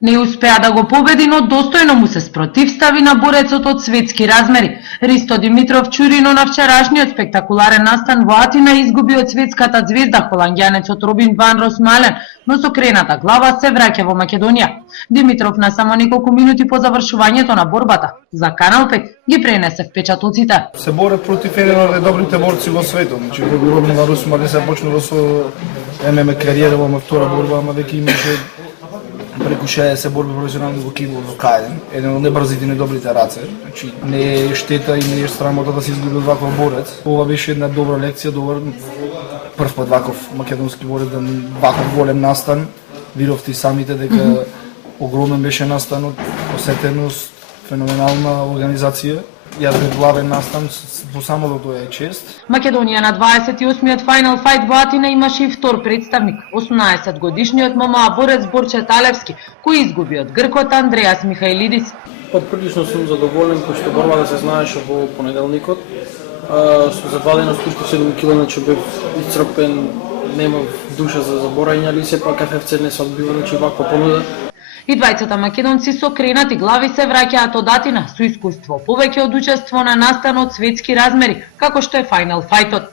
Не успеа да го победи, но достојно му се спротивстави на борецот од светски размери. Ристо Димитров Чурино на вчерашниот спектакуларен настан во Атина изгуби од светската звезда холанѓанецот Робин ван Росмален, но со крената глава се враќа во Македонија. Димитров на само неколку минути по завршувањето на борбата за Канал 5 ги пренесе впечатоците. Се боре против еден од најдобрите борци во светот. Значи Робин ван Росмален се почнува со ММА кариера во втора борба, ама веќе имаше преку 60 борби професионални во кибо во Кајден, еден од најбрзите и најдобрите раце. Значи не е штета и не е срамота да се изгуби од ваков борец. Ова беше една добра лекција, добар прв пат ваков македонски борец да ваков голем настан. Видовте и самите дека огромен беше настанот, посетеност, феноменална организација. Јас бев главен настан, по самото тоа е чест. Македонија на 28-миот Final Fight во Атина имаше и втор представник, 18-годишниот ММА борец Борче Талевски, кој изгуби од гркот Андреас Михаилидис. Прилично сум задоволен, пошто борбата се знаеше во понеделникот. Со заваденост уште 7 кг, значи бев исцрпен, немав душа за борање, али сепак КФФ не се одбива, значи ваква понуда. И двајцата македонци со кренати глави се враќаат од Атина со искуство повеќе од учество на настан од светски размери, како што е Final Fight-от.